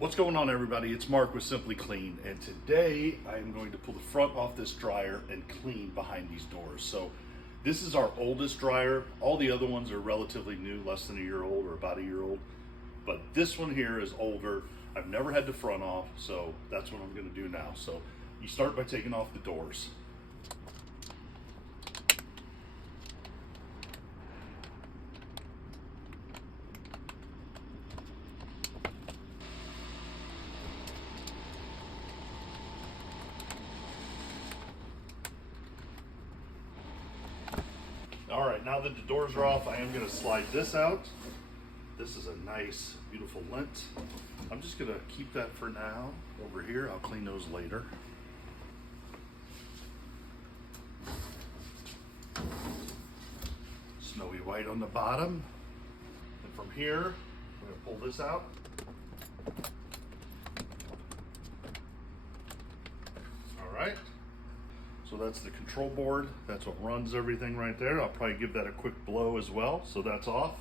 What's going on, everybody? It's Mark with Simply Clean, and today I am going to pull the front off this dryer and clean behind these doors. So this is our oldest dryer. All the other ones are relatively new, less than a year old or about a year old, but this one here is older. I've never had the front off, so that's what I'm going to do now. So you start by taking off the doors. All right, now that the doors are off, I am going to slide this out. This is a nice, beautiful lint. I'm just going to keep that for now over here. I'll clean those later. Snowy white on the bottom. And from here, I'm going to pull this out. All right. So that's the control board. That's what runs everything right there. I'll probably give that a quick blow as well. So that's off.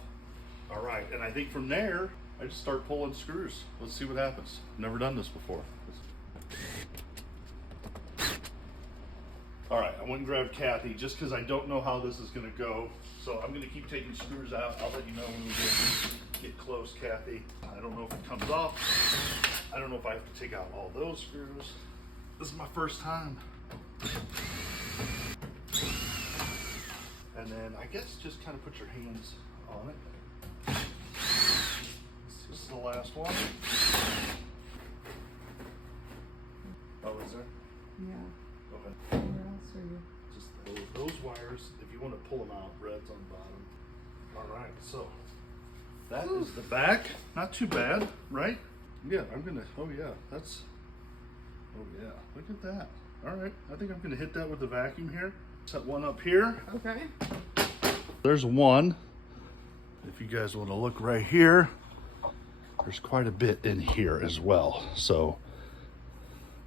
All right, and I think from there, I just start pulling screws. Let's see what happens. Never done this before. All right, I went and grabbed Kathy just because I don't know how this is gonna go. So I'm gonna keep taking screws out. I'll let you know when we get close, Kathy. I don't know if it comes off. I don't know if I have to take out all those screws. This is my first time. And then I guess just kind of put your hands on it. This is the last one. Oh, is there? Yeah. Okay. Where else are you? Just those wires, if you want to pull them out, red's on the bottom. All right, so that is the back. Not too bad, right? Yeah, oh yeah, oh yeah, look at that. All right, I think I'm gonna hit that with the vacuum here. Set one up here. Okay. There's one. If you guys want to look right here, there's quite a bit in here as well. So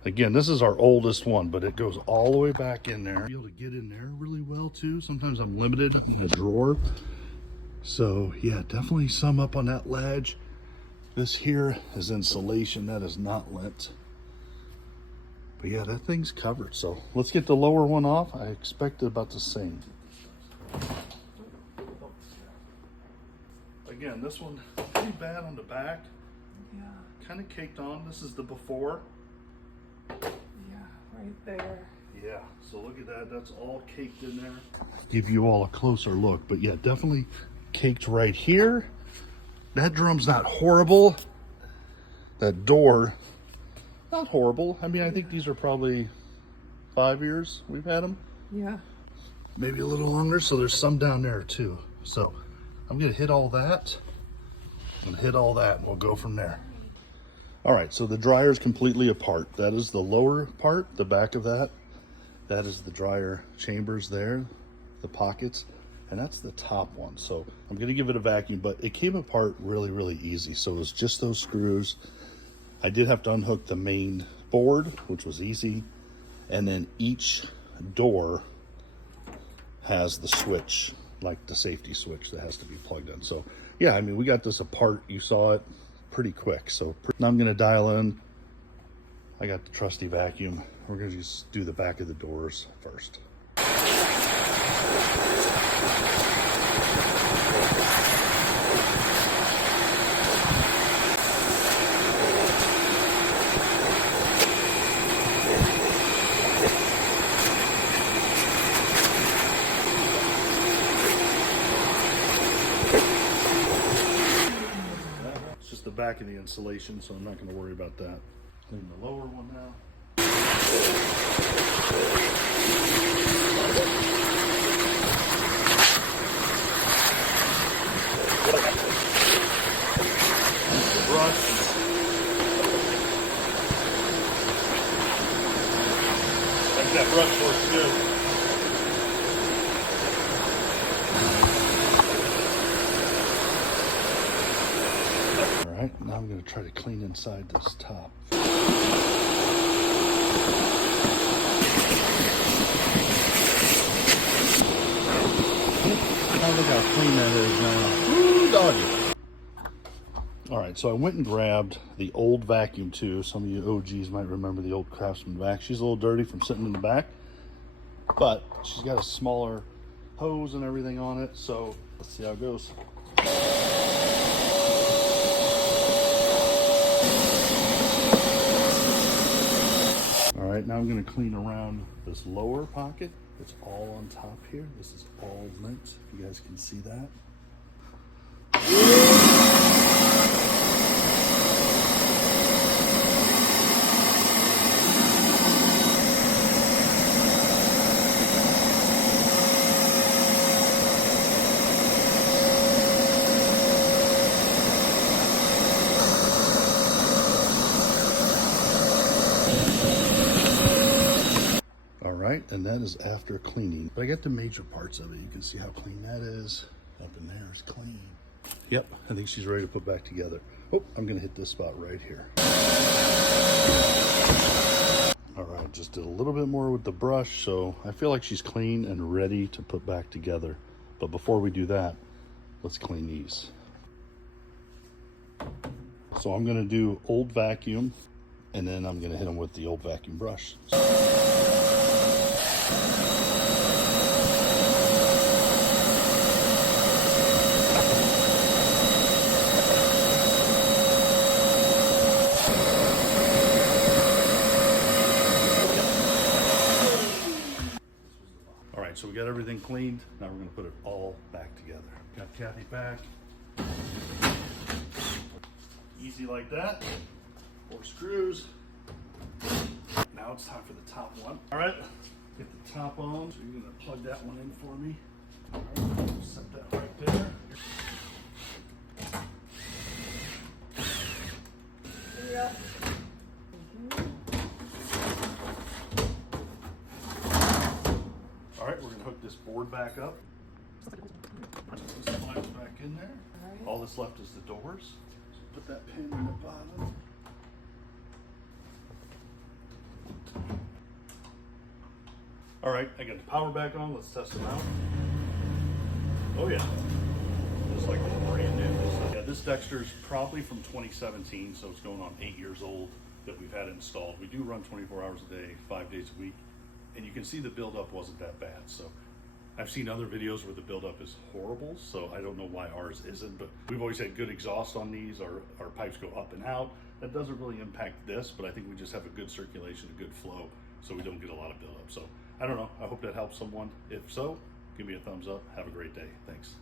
again, this is our oldest one, but it goes all the way back in there. Be able to get in there really well too. Sometimes I'm limited in a drawer. So yeah, definitely some up on that ledge. This here is insulation, that is not lint. But yeah, that thing's covered. So let's get the lower one off. I expected about the same. Again, this one pretty bad on the back. Yeah. Kind of caked on. This is the before. Yeah, right there. Yeah, so look at that. That's all caked in there. Give you all a closer look, but yeah, definitely caked right here. That drum's not horrible. That door, not horrible. I mean, I think these are probably 5 years we've had them. Yeah. Maybe a little longer, so there's some down there too. So I'm gonna hit all that and hit all that, and we'll go from there. All right, so the dryer is completely apart. That is the lower part, the back of that. That is the dryer chambers there, the pockets, and that's the top one. So I'm gonna give it a vacuum, but it came apart really, really easy. So it was just those screws. I did have to unhook the main board, which was easy. And then each door has the switch, like the safety switch that has to be plugged in. So yeah, I mean, we got this apart. You saw it pretty quick. So now I'm gonna dial in. I got the trusty vacuum. We're gonna just do the back of the doors first. The back of the insulation, so I'm not going to worry about that. Clean the lower one now. The brush. I think that brush works good. Now I'm going to try to clean inside this top. Now look how clean that is now. Woo, doggy. All right, so I went and grabbed the old vacuum too. Some of you OGs might remember the old Craftsman vac. She's a little dirty from sitting in the back, but she's got a smaller hose and everything on it. So let's see how it goes. All right, now I'm gonna clean around this lower pocket. It's all on top here. This is all lint, if you guys can see that. All right, and that is after cleaning. But I got the major parts of it. You can see how clean that is. Up in there is clean. Yep, I think she's ready to put back together. Oh, I'm gonna hit this spot right here. All right, just did a little bit more with the brush, so I feel like she's clean and ready to put back together. But before we do that, let's clean these. So I'm gonna do old vacuum, and then I'm gonna hit them with the old vacuum brush. All right, so we got everything cleaned. Now we're gonna put it all back together. Got Kathy back. Easy like that. 4 screws. Now it's time for the top one. All right, get the top on. So you're gonna plug that one in for me. All right, set that right there. Yep. All right, we're gonna hook this board back up. This slides back in there. All that's left is the doors. So put that pin in the bottom. All right, I got the power back on. Let's test them out. Oh yeah, just like brand new. So, yeah, this Dexter is probably from 2017, so it's going on 8 years old that we've had it installed. We do run 24 hours a day, 5 days a week, and you can see the buildup wasn't that bad. So I've seen other videos where the buildup is horrible, so I don't know why ours isn't, but we've always had good exhaust on these. Our pipes go up and out. That doesn't really impact this, but I think we just have a good circulation, a good flow, so we don't get a lot of buildup. So I don't know, I hope that helps someone. If so, give me a thumbs up. Have a great day. Thanks.